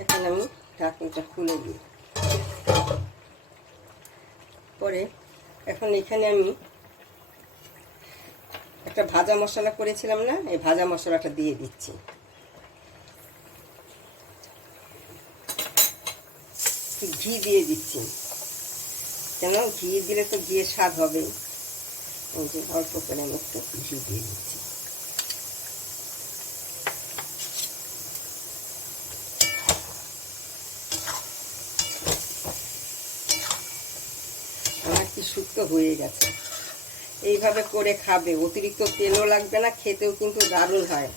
এখন আমি ঢাকনাটা খুলে দিই। পরে এখন এখানে আমি একটা ভাজা মশলা করেছিলাম না, এই ভাজা মশলাটা দিয়ে দিচ্ছি। ঘি দিয়ে দিচ্ছি, কেন ঘি দিলে তো ঘিয়ের স্বাদ হবে। ওই যে অল্প করে আমি একটু ঘি দিয়ে দিচ্ছি। আমার কি শুক্তো হয়ে গেছে। এইভাবে করে খাবে, অতিরিক্ত তেলও লাগবে না, খেতেও কিন্তু দারুণ হয়।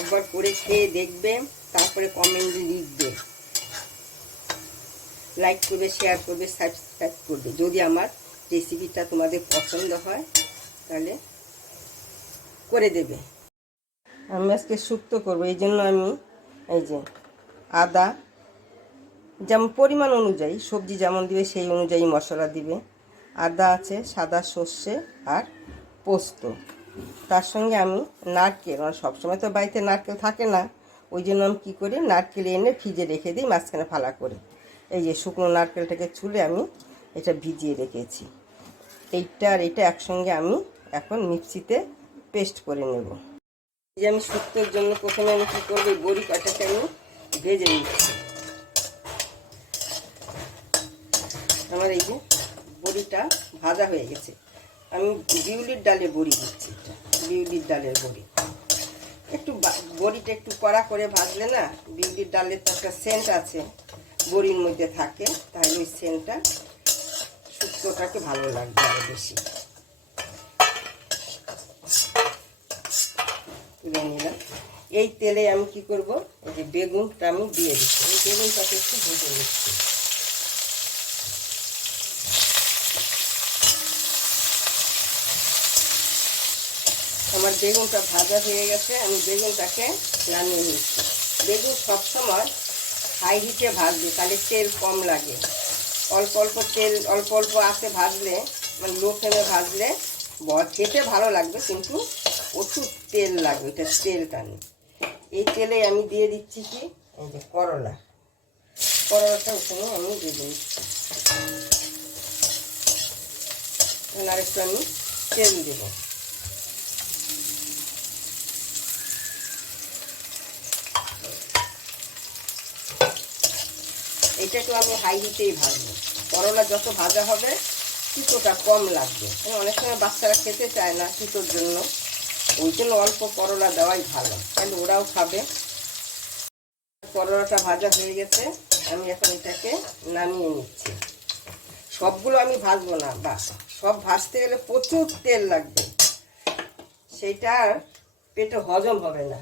একবার করে খেয়ে দেখবে, তারপরে কমেন্টে লিখবে, লাইক করবে, শেয়ার করবে, সাবস্ক্রাইব করবে। যদি আমার রেসিপিটা তোমাদের পছন্দ হয় তাহলে করে দেবে। আমি আজকে শুক্তো করবো, এই জন্য আমি এই যে আদা, যেমন পরিমাণ অনুযায়ী সবজি যেমন দিবে সেই অনুযায়ী মশলা দিবে। আদা আছে, সাদা সর্ষে আর পোস্ত, তার সঙ্গে আমি নারকেল, মানে সবসময় তো বাড়িতে নারকেল থাকে না, ওই জন্য আমি কী করি, নারকেল এনে ভিজে রেখে দিই মাঝখানে ফালা করে। এই যে শুকনো নারকেলটাকে ছুলে আমি এটা ভিজিয়ে রেখেছি। এইটা আর এটা একসঙ্গে আমি এখন মিক্সিতে পেস্ট করে নেব। এই যে আমি শুক্তোর জন্য প্রথমে আমি কী করবো, বড়ি কটাকে আমি ভেজে নিচ্ছি। আমার এই যে বড়িটা ভাজা হয়ে গেছে। আমি বিউলির ডালের বড়ি দিচ্ছি, বিউলির ডালের বড়ি। একটু বড়িটা একটু কড়া করে ভাজলে না, বিউলির ডালের তো একটা সেন্ট আছে বড়ির মধ্যে থাকে, তাহলে ওই সেন্টটা শুক্তোটাকে ভালো লাগবে আরও বেশি। তুলে নিলাম। এই তেলে আমি কি করব, এই যে বেগুনটা আমি দিয়ে দিচ্ছি। এই বেগুনটাকে একটু ভেজে নিচ্ছি। আমার বেগুনটা ভাজা হয়ে গেছে, আমি বেগুনটাকে নামিয়ে নিচ্ছি। বেগুন সবসময় হাই হিটে ভাজবে, তাহলে তেল কম লাগে। অল্প অল্প তেল, অল্প অল্প আঁচে ভাজলে, মানে লো ফ্লেমে ভাজলে খেতে ভালো লাগবে, কিন্তু প্রচুর তেল লাগবে, এটা তেল টানে। এই তেলে আমি দিয়ে দিচ্ছি কি, এই যে করলা, করলাটা ওখানে আমি দিয়ে দিচ্ছি। আর একটু আমি তেল দেবো। এটাকেও আমি হাই হিটেই ভাজবো। করলা যত ভাজা হবে তিতোটা কম লাগবে, অনেক সময় বাচ্চারা খেতে চায় না তিতোর জন্য, ওই জন্য অল্প করলা দেওয়াই ভালো, তাহলে ওরাও খাবে। করলাটা ভাজা হয়ে গেছে, আমি এখন এটাকে নামিয়ে নিচ্ছি। সবগুলো আমি ভাজবো না, বা সব ভাজতে গেলে প্রচুর তেল লাগবে, সেইটা পেটে হজম হবে না।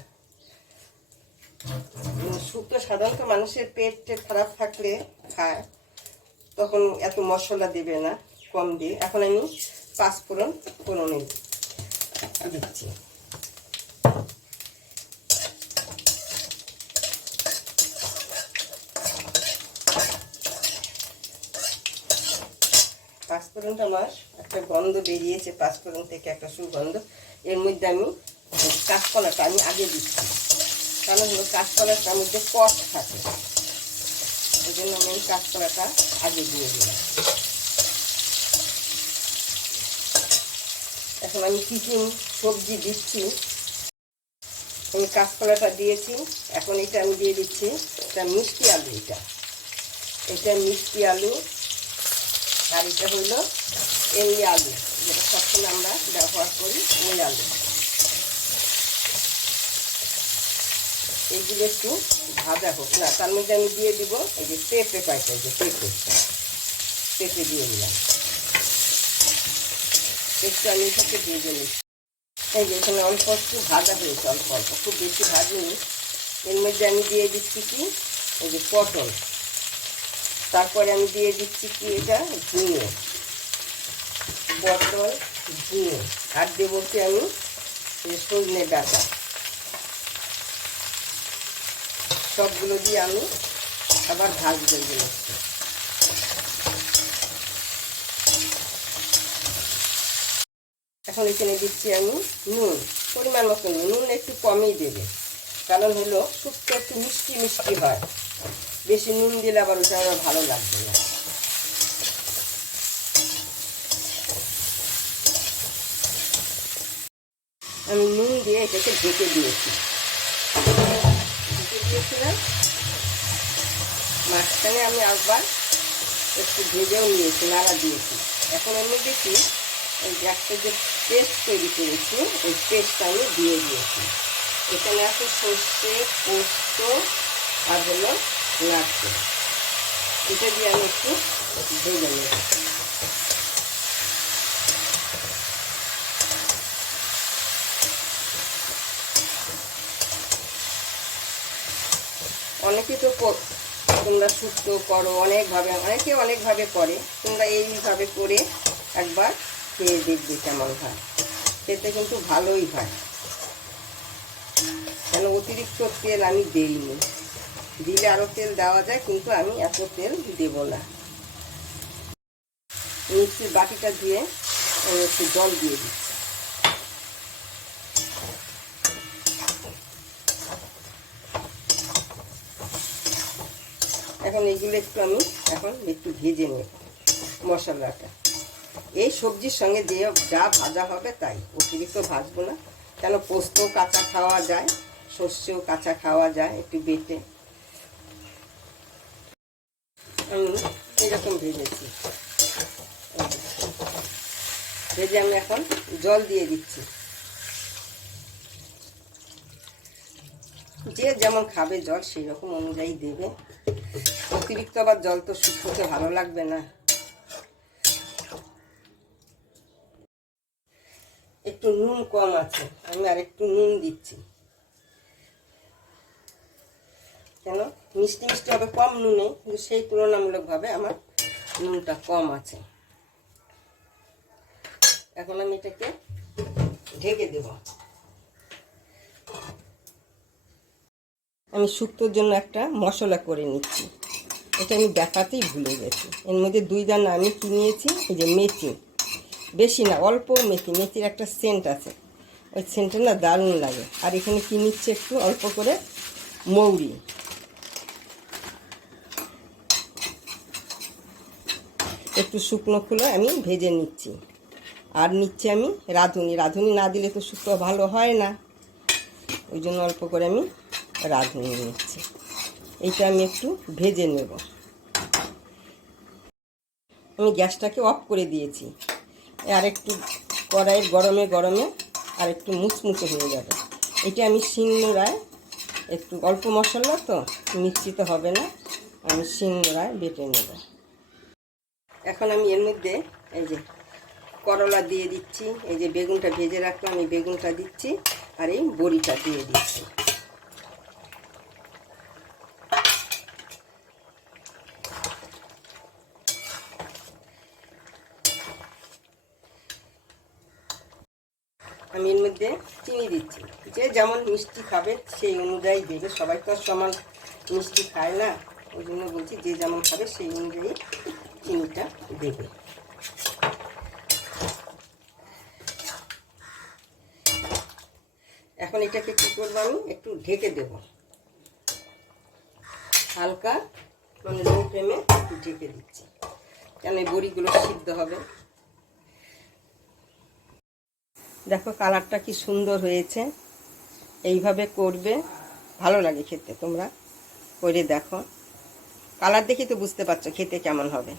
শুক্তো সাধারণত মানুষের পেট খারাপ থাকলে খায়, তখন এত মশলা দেবে না, কম দিয়ে। এখন আমি পাঁচফোড়ন দিচ্ছি। পাঁচফোড়নটা আমার একটা গন্ধ বেরিয়েছে, পাঁচফোড়ন থেকে একটা সুগন্ধ। এর মধ্যে আমি কাঁচকলাটা আমি আগে দিচ্ছি, কারণ হলো কাঁচকলাটার মধ্যে কষ থাকে, ওই জন্য আমি কাঁচকলাটা আগে দিয়ে দিলাম। এখন আমি কী কী সবজি দিচ্ছি, আমি কাঁচকলাটা দিয়েছি, এখন এটা আমি দিয়ে দিচ্ছি এটা মিষ্টি আলু। এটা মিষ্টি আলু, আর এটা হইল এমনি আলু, যেটা সবসময় আমরা ব্যবহার করি, ওই আলু। এইগুলো একটু ভাজা হোক না, তার মধ্যে আমি দিয়ে দিব এই যে পেঁপে পাইটা, এই যে পেঁপে দিয়ে দিলাম। একটু আমি এটাকে দিয়ে দিই। এই যে এখানে অল্প একটু ভাজা হয়েছে, অল্প অল্প, খুব বেশি ভাজিনি। এর মধ্যে আমি দিয়ে দিচ্ছি কি, এই যে পটল, তারপরে আমি দিয়ে দিচ্ছি কি, এটা ঝিঙে, পটল, ঝিঙে, আর দেবো কি আমি সজনে ডাঁটা। সবগুলো দিয়ে আমি আবার ভাজতে দিচ্ছি। এখন এখানে দিচ্ছি আমি নুন, পরিমাণ মতো নুন একটু কমই দেবে, কারণ হলো শুক্তো একটু মিষ্টি মিষ্টি হয়, বেশি নুন দিলে আবার ওটা আবার ভালো লাগবে না। আমি নুন দিয়ে এটাকে ঢেকে দিয়েছিলাম। মাঝখানে আমি আবার একটু ভেজেও নিয়েছি, নাড়া দিয়েছি। এখন আমি দেখি ওই একটা যে পেস্ট তৈরি করেছি ওই পেস্টটা আমি দিয়ে দিয়েছি। এখানে আছে সর্ষে, পোস্ত আর হলো নারকেল। এটা দিয়ে আমি একটু ভেজে নেব। অনেকে তো তোমরা শুক্তো করো অনেকভাবে, অনেকে অনেকভাবে করে, তোমরা এইভাবে করে একবার খেয়ে দেখবে কেমন হয়। খেতে কিন্তু ভালোই হয়, কেন অতিরিক্ত তেল আমি দিইনি। দিলে আরও তেল দেওয়া যায়, কিন্তু আমি এত তেল দেব না। মিক্সির বাটিটা দিয়ে আমি একটু জল দিয়ে দিচ্ছি। এখন এইগুলো আমি একটু ভেজে নেব মশলাটা। এই সবজির সঙ্গে যে যা ভাজা হবে তাই, অতিরিক্ত ভাজবো না, কেন পোস্ত কাঁচা খাওয়া যায়, সর্ষেও কাঁচা খাওয়া যায় একটু বেটে। আমি এরকম ভেজেছি, ভেজে আমি এখন জল দিয়ে দিচ্ছি। যে যেমন খাবে জল সেই রকম অনুযায়ী দেবে। অতিরিক্ত আবার জল তো শুকোতে ভালো লাগবে না। একটু নুন কম আছে, আমি আর একটু নুন দিচ্ছি। কেন মিষ্টি মিষ্টি হবে কম নুনে, কিন্তু সেই তুলনামূলকভাবে আমার নুনটা কম আছে। এখন আমি এটাকে ঢেকে দেব। আমি শুক্তোর জন্য একটা মশলা করে নিচ্ছি, এটা আমি দেখাতেই ভুলে গেছি। এর মধ্যে 2 দানা আমি কি নিয়েছি, এই যে মেথি, বেশি না অল্প মেথি, মেথির একটা সেন্ট আছে, ওই সেন্টটা না দারুণ লাগে। আর এখানে কি নিচ্ছে একটু অল্প করে মৌরি, একটু শুকনো খোলা আমি ভেজে নিচ্ছি। আর নিচ্ছি আমি রাঁধুনি, রাঁধুনি না দিলে তো শুক্তো ভালো হয় না, ওই জন্য অল্প করে আমি রাঁধুনি নিচ্ছি। এইটা আমি একটু ভেজে নেব। আমি গ্যাসটাকে অফ করে দিয়েছি, আর একটু কড়াইয়ের গরমে গরমে আর একটু মুচমুচে হয়ে যাবে। এটা আমি শিলনোড়ায় একটু অল্প মশলা তো মিক্সিতে হবে না, আমি শিলনোড়ায় বেটে নেব। এখন আমি এর মধ্যে এই যে করলা দিয়ে দিচ্ছি, এই যে বেগুনটা ভেজে রাখলাম এই বেগুনটা দিচ্ছি, আর এই বড়িটা দিয়ে দিচ্ছি। আমি এর মধ্যে চিনি দিচ্ছি, যে যেমন মিষ্টি খাবে সেই অনুযায়ী দেবে। সবাই তো আর সমান মিষ্টি খায় না, ওই জন্য বলছি যে যেমন খাবে সেই অনুযায়ী চিনিটা দেবে। এখন এটাকে কী করবো, আমি একটু ঢেকে দেব, হালকা মানে লো ফ্লেমে একটু ঢেকে দিচ্ছি, কেন এই বড়িগুলো সিদ্ধ হবে। দেখো কালারটা কি সুন্দর হয়েছে, এইভাবে করবে, ভালো লাগে খেতে। তোমরা করে দেখো, কালার দেখে তো বুঝতে পারছো খেতে কেমন হবে।